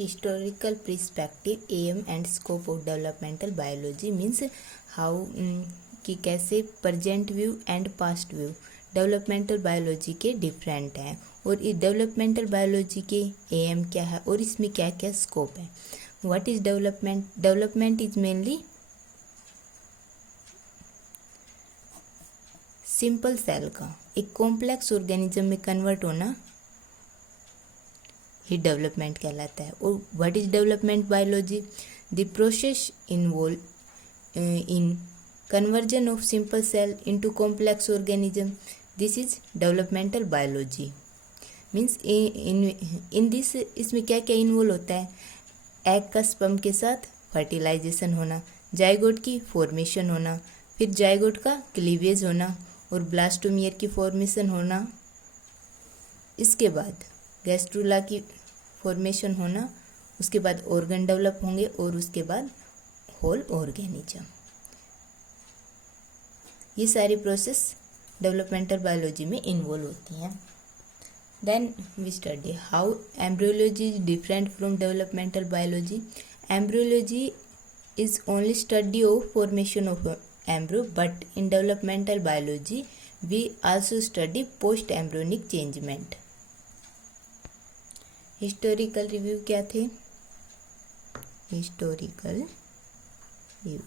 historical perspective aim and scope of developmental biology means how कि कैसे present view and past view developmental biology के different हैं और इस डेवलपमेंटल बायोलॉजी के एम क्या है और इसमें क्या क्या स्कोप है। What is development? Development is mainly simple cell का एक कॉम्प्लेक्स ऑर्गेनिज्म में कन्वर्ट होना ही डेवलपमेंट कहलाता है। और what is development biology? The process involve in conversion of simple cell into complex organism. This is developmental biology. Means in this इसमें क्या क्या इन्वॉल्व होता है? एग का स्पर्म के साथ फर्टिलाइजेशन होना, जाइगोट की फॉर्मेशन होना, फिर जाइगोट का क्लीवेज होना और ब्लास्टोमियर की फॉर्मेशन होना, इसके बाद गैस्ट्रुला की फॉर्मेशन होना, उसके बाद ऑर्गन डेवलप होंगे और उसके बाद होल ऑर्गेनिज्म। ये सारी प्रोसेस डेवलपमेंटल बायोलॉजी में इन्वॉल्व होती हैं। Then we study how embryology is different from developmental biology. Embryology is only study of formation of embryo, but in developmental biology we also study post embryonic changement. Historical review क्या थे? Historical review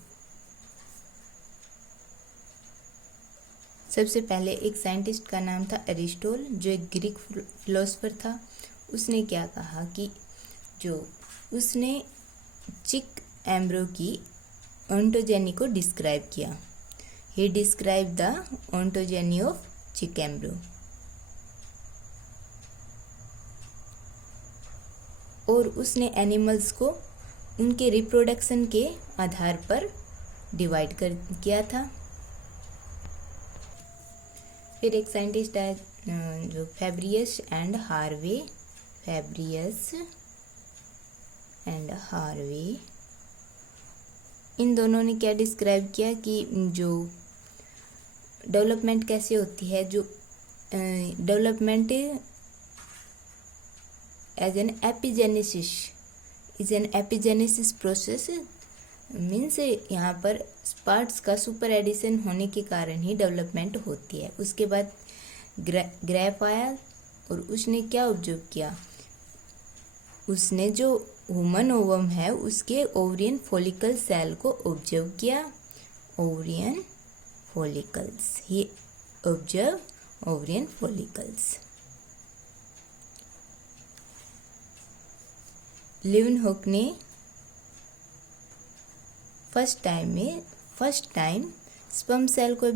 सबसे पहले एक scientist का नाम था Aristotle, जो एक ग्रीक फिलोसोफर था। उसने क्या कहा कि जो उसने चिक एम्ब्रियो की ओंटोजेनी को डिस्क्राइब किया। He describe the ontogeny of chick embryo. और उसने एनिमल्स को उनके रिप्रोडक्शन के आधार पर डिवाइड कर किया था। फिर एक साइंटिस्ट है जो फैब्रियस एंड हार्वे। फैब्रियस एंड हार्वे, इन दोनों ने क्या डिस्क्राइब किया कि जो डेवलपमेंट कैसे होती है। जो development as an epigenesis is an epigenesis process means यहाँ पर पार्ट्स का सुपर एडिशन होने के कारण ही डेवलपमेंट होती है। उसके बाद ग्रेफ आया और उसने क्या ऑब्जर्व किया? उसने जो ह्यूमन ओवम है उसके ओवरियन फॉलिकल सेल को ऑब्जर्व किया। Ovarian follicles, he observe ovarian follicles. Leeuwenhoek ने फर्स्ट टाइम स्पर्म सेल को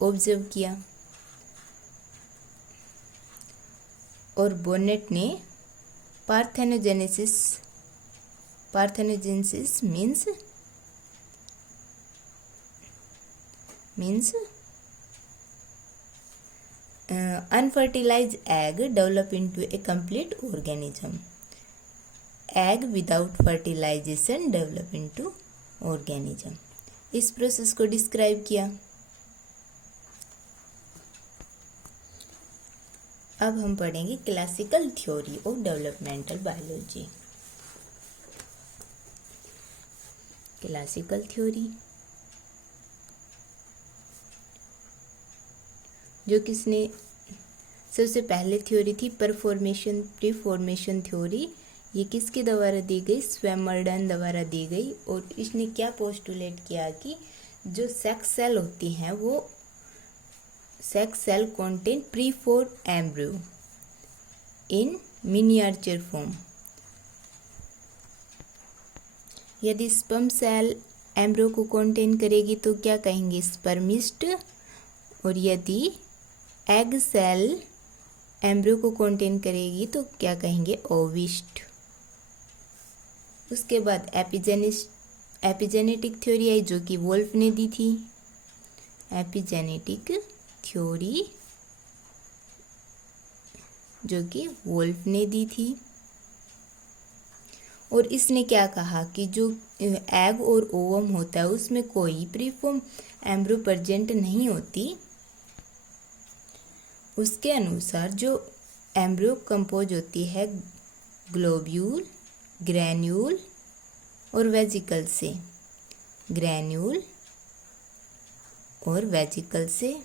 ऑब्जर्व किया और बोनेट ने parthenogenesis means unfertilised egg develop into a complete organism. Egg without fertilisation develop into organism, इस process को describe किया। अब हम पढ़ेंगे classical theory of developmental biology. Classical theory जो किसने सबसे पहले थ्योरी थी प्रीफॉर्मेशन थ्योरी। ये किसके द्वारा दी गई? स्वैमर्डन द्वारा दी गई। और इसने क्या पोस्टुलेट किया कि जो सेक्स सेल होती हैं वो sex cell contain preform embryo in miniature form. यदि स्पर्म सेल एम्ब्रियो को कंटेन करेगी तो क्या कहेंगे? स्पर्मिस्ट। और यदि एग सेल एम्ब्रियो को कंटेन करेगी तो क्या कहेंगे? ओविस्ट। उसके बाद एपिजेनेटिक थ्योरी आई जो कि वोल्फ ने दी थी। एपिजेनेटिक थ्योरी जो कि वोल्फ ने दी थी। और इसने क्या कहा कि जो एग और ओवम होता है उसमें कोई प्रीफॉर्म एम्ब्रियो प्रेजेंट नहीं होती। उसके अनुसार जो एम्ब्रियो कंपोज होती है ग्लोब्यूल ग्रैन्यूल और वेजिकल से, ग्रैन्यूल और वेजिकल से,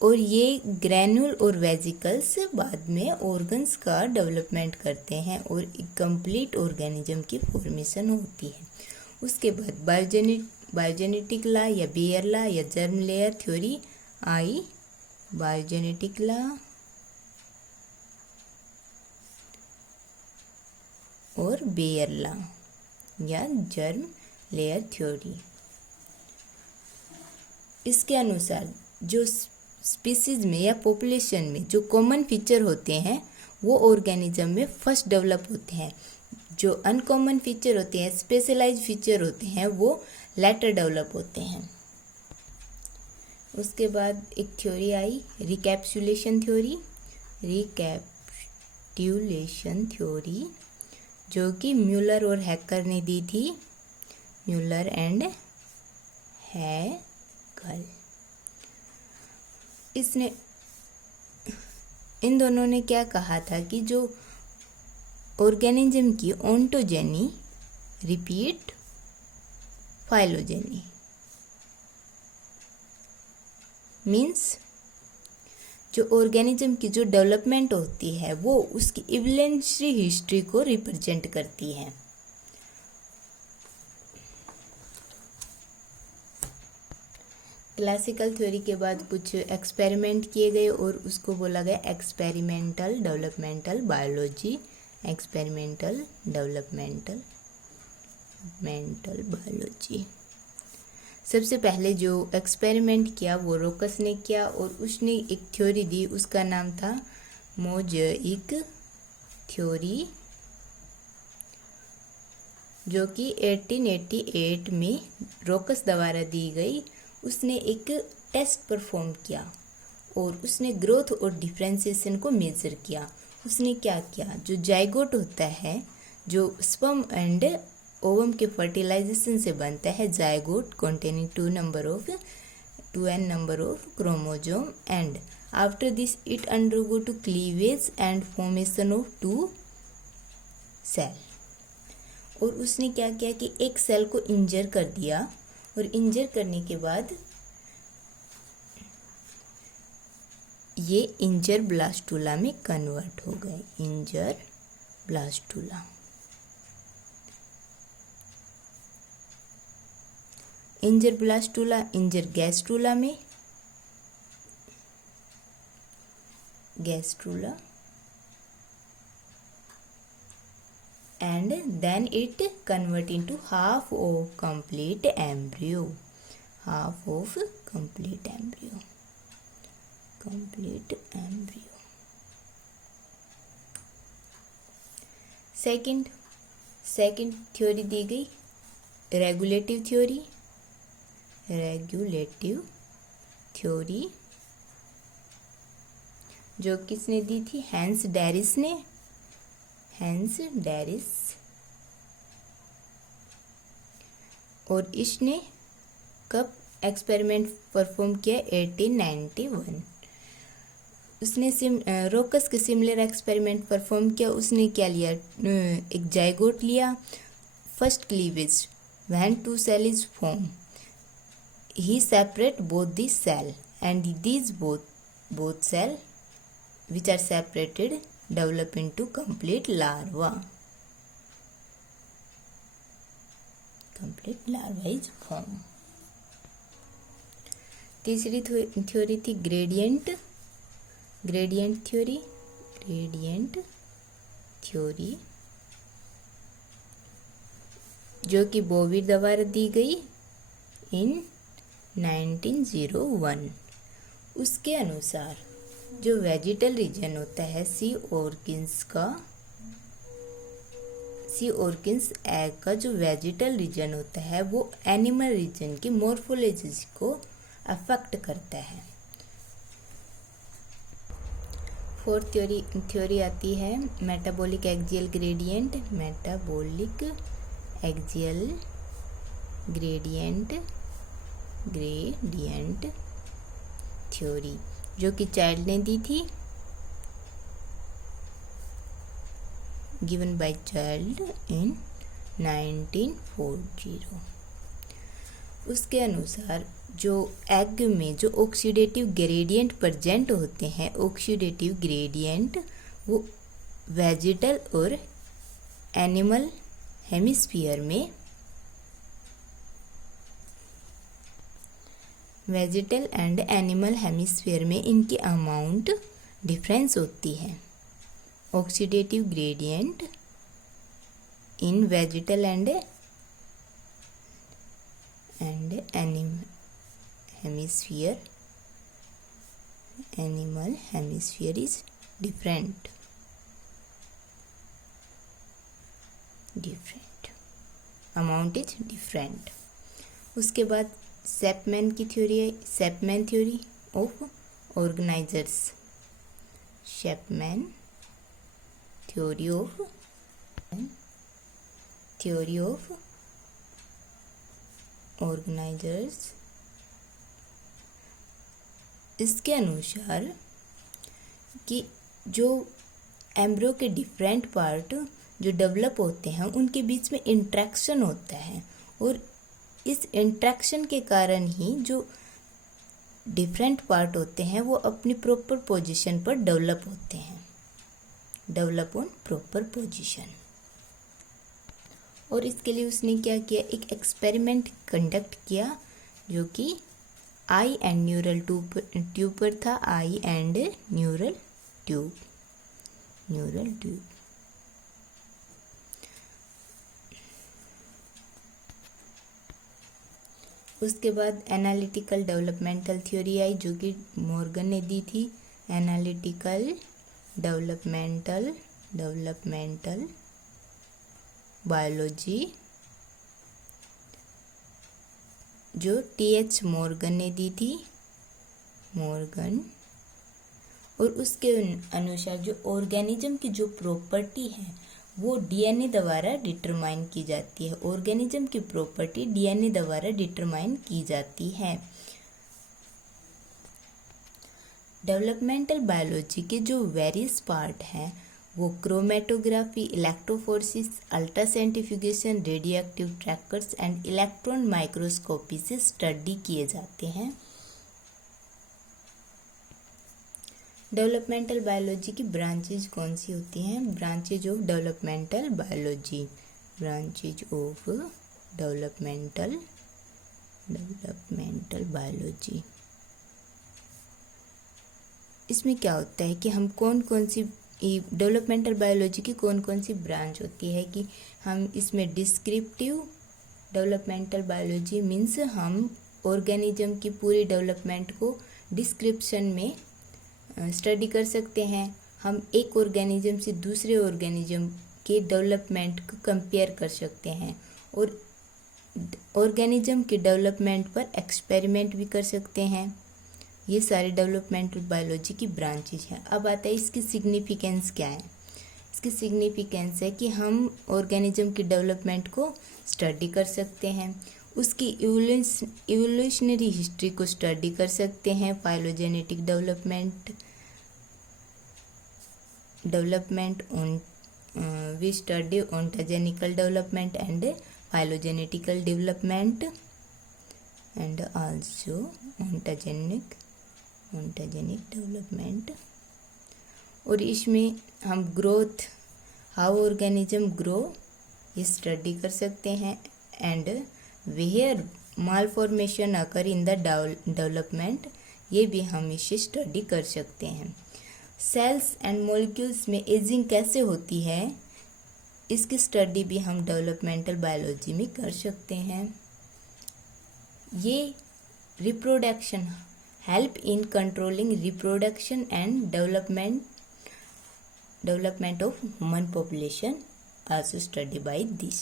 और ये ग्रैन्यूल और वेजिकल्स बाद में ऑर्गन्स का डेवलपमेंट करते हैं और एक कंप्लीट ऑर्गेनिज्म की फॉर्मेशन होती है। उसके बाद बायोजेनेटिक लॉ या बेयर लॉ या जर्म लेयर थ्योरी आई। बायोजेनेटिक लॉ और बेयर लॉ या जर्म लेयर थ्योरी। इसके अनुसार जो स्पीसीज में या पॉपुलेशन में जो कॉमन फीचर होते हैं वो ऑर्गेनिज्म में फर्स्ट डेवलप होते हैं, जो अनकॉमन फीचर होते हैं, स्पेशलाइज्ड फीचर होते हैं, वो लेटर डेवलप होते हैं। उसके बाद एक थ्योरी आई रिकैप्सुलेशन थ्योरी, रिकैप्सुलेशन थ्योरी जो कि म्यूलर और हैकर ने दी थी, म्यूलर एंड हैगल। इसने इन दोनों ने क्या कहा था कि जो ऑर्गेनिज्म की ओंटोजेनी रिपीट फाइलोजेनी, मीन्स जो ऑर्गेनिज्म की जो डेवलपमेंट होती है वो उसकी इवोल्यूशनरी हिस्ट्री को रिप्रेजेंट करती है। क्लासिकल थ्योरी के बाद कुछ एक्सपेरिमेंट किए गए और उसको बोला गया experimental developmental biology, experimental developmental biology. सबसे पहले जो एक्सपेरिमेंट किया वो रोकस ने किया और उसने एक थ्योरी दी, उसका नाम था मोज़ेइक थ्योरी, जो कि 1888 में रोकस द्वारा दी गई। उसने एक टेस्ट परफॉर्म किया और उसने ग्रोथ और डिफरेंशिएशन को मेजर किया। उसने क्या किया, जो जाइगोट होता है जो स्पर्म एंड ओवम के फर्टिलाइजेशन से बनता है, zygote containing 2n number of chromosome and after this it undergo to cleavage and formation of 2 cell। और उसने क्या किया कि एक सेल को इंजर कर दिया और इंजर करने के बाद ये इंजर ब्लास्टुला में कन्वर्ट हो गए, इंजर ब्लास्टुला। इंजर ब्लास्टुला इंजर गैस्ट्रुला में, gastrula, and then it convert into half of complete embryo, half of complete embryo, complete embryo। Second theory दी गई रेगुलेटिव थ्योरी, रेगुलेटिव थ्योरी जो किसने दी थी, हैंस डैरिस ने, हैंस डैरिस। और इसने कब एक्सपेरिमेंट परफॉर्म किया, 1891। उसने रोकस के सिमिलर एक्सपेरिमेंट परफॉर्म किया। उसने क्या लिया, एक जाइगोट लिया, first cleavage when 2 cell is form, he separate both the cell and these both cell which are separated develop into complete larva, complete larva is formed। तीसरी थ्योरी थी gradient theory जो कि बोवीर द्वारा दी गई इन 1901। उसके अनुसार जो वेजिटल रीजन होता है सी ऑर्किन्स एग का जो वेजिटल रीजन होता है वो एनिमल रीजन की मॉर्फोलॉजी को अफेक्ट करता है। फोर्थ थ्योरी आती है metabolic axial gradient, metabolic axial gradient theory जो कि चाइल्ड ने दी थी, given by Child in 1940। उसके अनुसार जो एग में जो ऑक्सीडेटिव ग्रेडियंट प्रेजेंट होते हैं, ऑक्सीडेटिव ग्रेडियंट वो वेजिटल और एनिमल हेमिस्फीयर में, वेजिटल एंड एनिमल हेमिस्फीयर में इनकी अमाउंट डिफरेंस होती है। Oxidative gradient in vegetal and animal hemisphere is different amount is different. उसके बाद सेपमैन की थ्योरी है, Spemann theory of organisers, Spemann theory of organisers. इसके अनुसार कि जो एम्ब्रियो के डिफरेंट पार्ट जो डेवलप होते हैं उनके बीच में इंट्रैक्शन होता है, और इस इंट्रैक्शन के कारण ही जो डिफरेंट पार्ट होते हैं वो अपनी प्रॉपर पोजीशन पर डेवलप होते हैं, डेवलप ऑन प्रॉपर पोजीशन। और इसके लिए उसने क्या किया, एक एक्सपेरिमेंट कंडक्ट किया जो कि आई एंड न्यूरल ट्यूब पर था, आई एंड न्यूरल ट्यूब। उसके बाद एनालिटिकल डेवलपमेंटल थ्योरी आई जो कि मॉर्गन ने दी थी। एनालिटिकल डेवलपमेंटल बायोलॉजी जो टी.एच. मॉर्गन ने दी थी, मॉर्गन। और उसके अनुसार जो ऑर्गेनिज्म की जो प्रॉपर्टी है वो डीएनए द्वारा डिटरमाइन की जाती है। ऑर्गेनिज्म की प्रॉपर्टी डीएनए द्वारा डिटरमाइन की जाती है। डेवलपमेंटल बायोलॉजी के जो वेरियस पार्ट हैं वो chromatography, electrophoresis, ultracentrifugation, radioactive tracers and electron microscopy से स्टडी किए जाते हैं। डेवलपमेंटल बायोलॉजी की ब्रांचेज कौन सी होती हैं? Branches of developmental biology, branches of developmental biology. इसमें क्या होता है कि हम कौन कौन सी डेवलपमेंटल बायोलॉजी की कौन कौन सी ब्रांच होती है कि हम इसमें डिस्क्रिप्टिव डेवलपमेंटल बायोलॉजी मीन्स हम ऑर्गेनिज्म की पूरी डेवलपमेंट को डिस्क्रिप्शन में स्टडी कर सकते हैं। हम एक ऑर्गेनिज्म से दूसरे ऑर्गेनिज्म के डेवलपमेंट को कंपेयर कर सकते हैं और ऑर्गेनिज्म के डेवलपमेंट पर एक्सपेरिमेंट भी कर सकते हैं। ये सारे डेवलपमेंटल बायोलॉजी की ब्रांचेज हैं। अब आता है इसकी सिग्निफिकेंस क्या है। इसकी सिग्निफिकेंस है कि हम ऑर्गेनिज्म की डेवलपमेंट को स्टडी कर सकते हैं, उसकी इवोल्यूशनरी हिस्ट्री को स्टडी कर सकते हैं, phylogenetic development on we study ontogenical development and phylogenetical development and also ontogenic development. और इसमें हम ग्रोथ, हाउ ऑर्गेनिज्म ग्रो, ये स्टडी कर सकते हैं and where malformation occur in the development, ये भी हम इसे स्टडी कर सकते हैं। सेल्स एंड मॉलिक्यूल्स में एजिंग कैसे होती है, इसकी स्टडी भी हम डेवलपमेंटल बायोलॉजी में कर सकते हैं। ये reproduction help in controlling reproduction and development of human population also studied by this।